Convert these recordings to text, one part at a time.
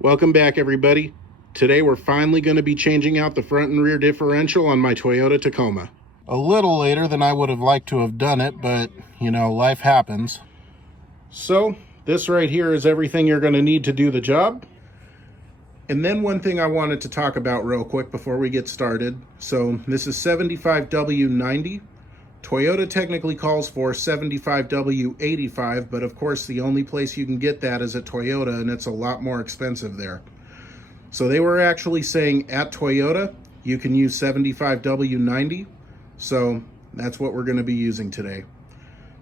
Welcome back, everybody. Today we're finally going to be changing out the front and rear differential on my Toyota Tacoma. A little later than I would have liked to have done it, but you know, life happens. So this right here is everything you're going to need to do the job. And then one thing I wanted to talk about real quick before we get started. So this is 75W90. Toyota technically calls for 75W85, but of course the only place you can get that is at Toyota, and it's a lot more expensive there. So they were actually saying at Toyota you can use 75W90, so that's what we're going to be using today.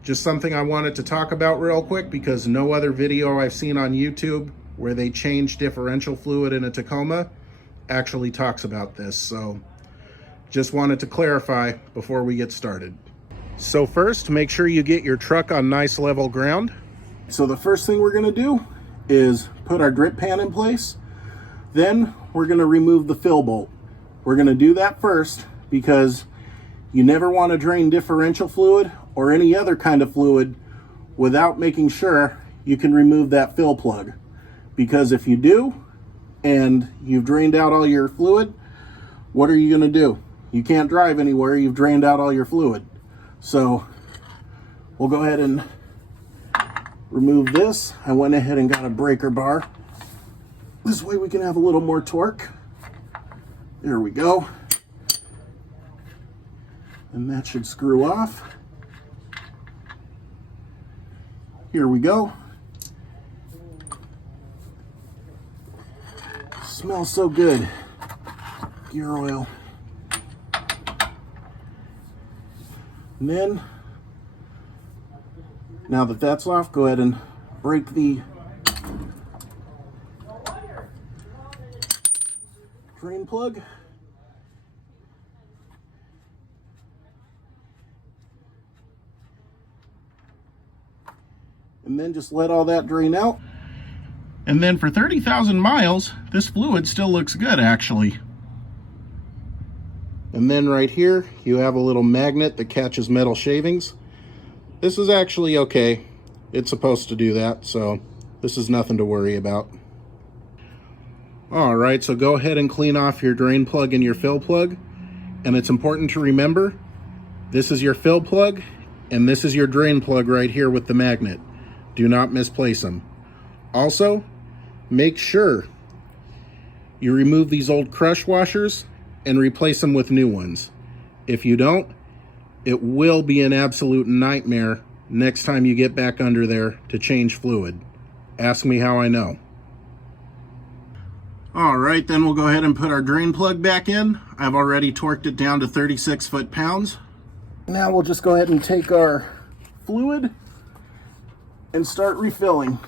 Just something I wanted to talk about real quick because no other video I've seen on YouTube where they change differential fluid in a Tacoma actually talks about this, so just wanted to clarify before we get started. So first, make sure you get your truck on nice level ground. So the first thing we're going to do is put our drip pan in place. Then we're going to remove the fill bolt. We're going to do that first because you never want to drain differential fluid or any other kind of fluid without making sure you can remove that fill plug. Because if you do and you've drained out all your fluid, what are you going to do? You can't drive anywhere. You've drained out all your fluid. So we'll go ahead and remove this. I went ahead and got a breaker bar. This way we can have a little more torque. There we go. And that should screw off. Here we go. Smells so good. Gear oil. And then, now that that's off, go ahead and break the drain plug. And then just let all that drain out. And then for 30,000 miles, this fluid still looks good, actually. And then right here, you have a little magnet that catches metal shavings. This is actually okay. It's supposed to do that, so this is nothing to worry about. All right, so go ahead and clean off your drain plug and your fill plug. And it's important to remember, this is your fill plug, and this is your drain plug right here with the magnet. Do not misplace them. Also, make sure you remove these old crush washers and replace them with new ones. If you don't, it will be an absolute nightmare next time you get back under there to change fluid. Ask me how I know. All right, then we'll go ahead and put our drain plug back in. I've already torqued it down to 36 foot-pounds. Now we'll just go ahead and take our fluid and start refilling.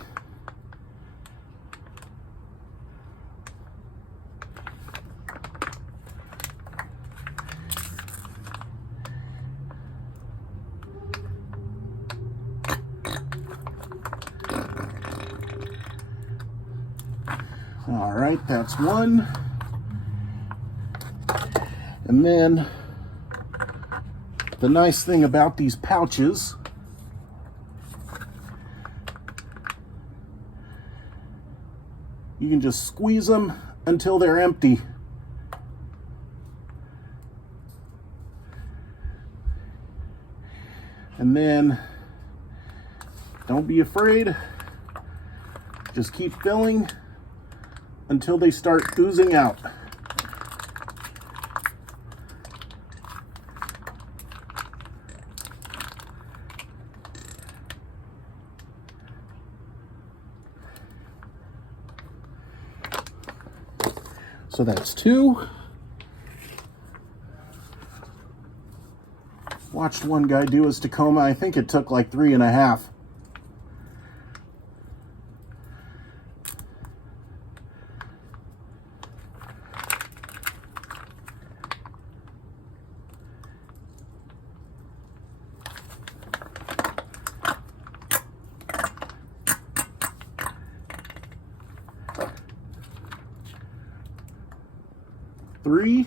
All right, that's one. And then the nice thing about these pouches you can just squeeze them until they're empty. And then don't be afraid. Just keep filling until they start oozing out. So that's two. Watched one guy do his Tacoma. I think it took like 3.5. Three.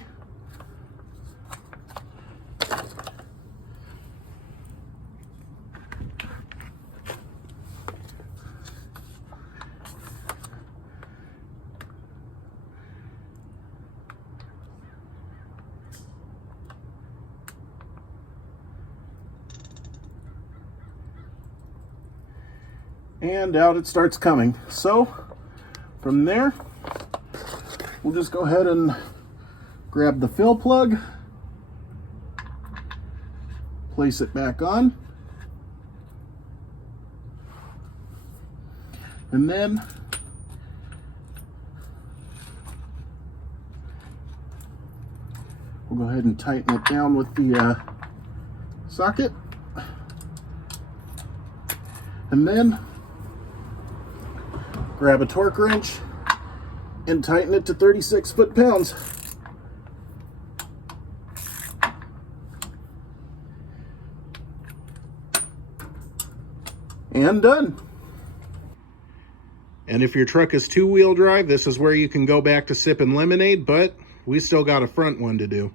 And out it starts coming. So from there, we'll just go ahead and grab the fill plug, place it back on, and then we'll go ahead and tighten it down with the socket, and then grab a torque wrench and tighten it to 36 foot-pounds. And done. And if your truck is two-wheel drive, this is where you can go back to sipping lemonade, but we still got a front one to do.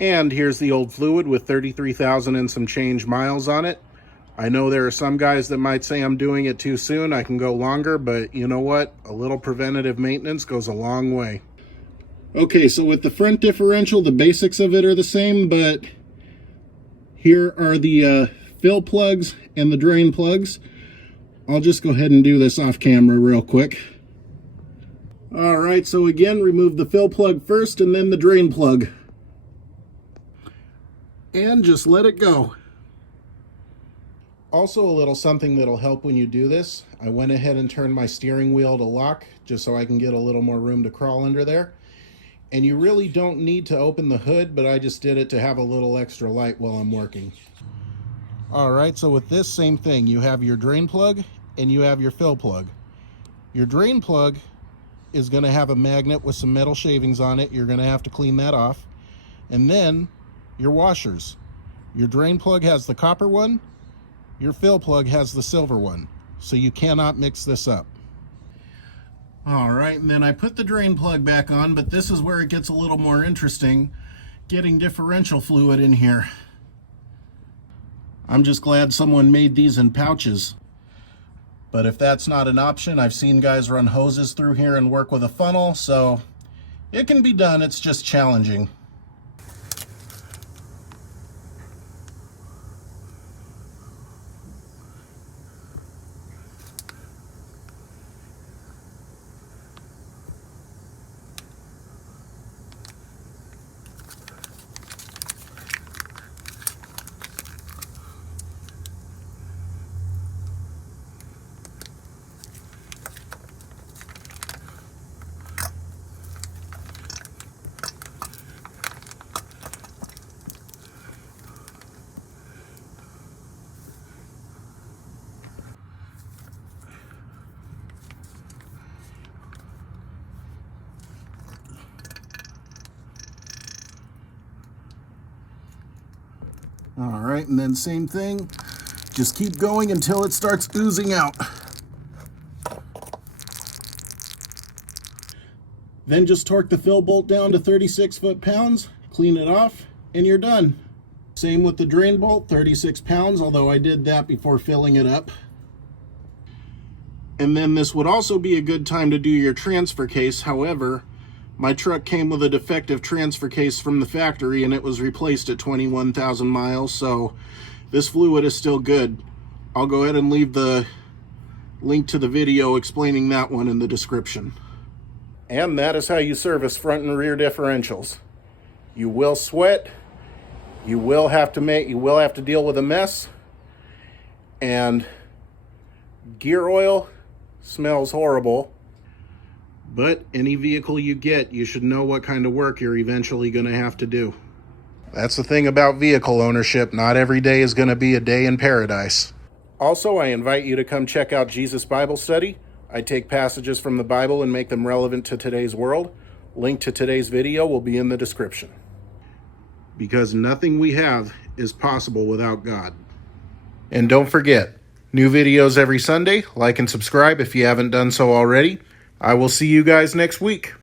And here's the old fluid with 33,000 and some change miles on it. I know there are some guys that might say I'm doing it too soon. I can go longer, but you know what? A little preventative maintenance goes a long way. Okay, so with the front differential, the basics of it are the same, but here are the fill plugs and the drain plugs. I'll just go ahead and do this off camera real quick. All right, so again, remove the fill plug first and then the drain plug. And just let it go. Also, a little something that'll help when you do this. I went ahead and turned my steering wheel to lock just so I can get a little more room to crawl under there. And you really don't need to open the hood, but I just did it to have a little extra light while I'm working. All right, so with this, same thing. You have your drain plug and you have your fill plug. Your drain plug is going to have a magnet with some metal shavings on it. You're going to have to clean that off. And then your washers. Your drain plug has the copper one. Your fill plug has the silver one, so you cannot mix this up. All right, and then I put the drain plug back on, but this is where it gets a little more interesting, getting differential fluid in here. I'm just glad someone made these in pouches. But if that's not an option, I've seen guys run hoses through here and work with a funnel, so it can be done, it's just challenging. All right, and then same thing, just keep going until it starts oozing out. Then just torque the fill bolt down to 36 foot-pounds, clean it off, and you're done. Same with the drain bolt, 36 pounds, although I did that before filling it up. And then this would also be a good time to do your transfer case. However, my truck came with a defective transfer case from the factory and it was replaced at 21,000 miles, so this fluid is still good. I'll go ahead and leave the link to the video explaining that one in the description. And that is how you service front and rear differentials. You will sweat, you will have to deal with a mess, and gear oil smells horrible. But any vehicle you get, you should know what kind of work you're eventually going to have to do. That's the thing about vehicle ownership. Not every day is going to be a day in paradise. Also, I invite you to come check out Jesus Bible Study. I take passages from the Bible and make them relevant to today's world. Link to today's video will be in the description. Because nothing we have is possible without God. And don't forget, new videos every Sunday. Like and subscribe if you haven't done so already. I will see you guys next week.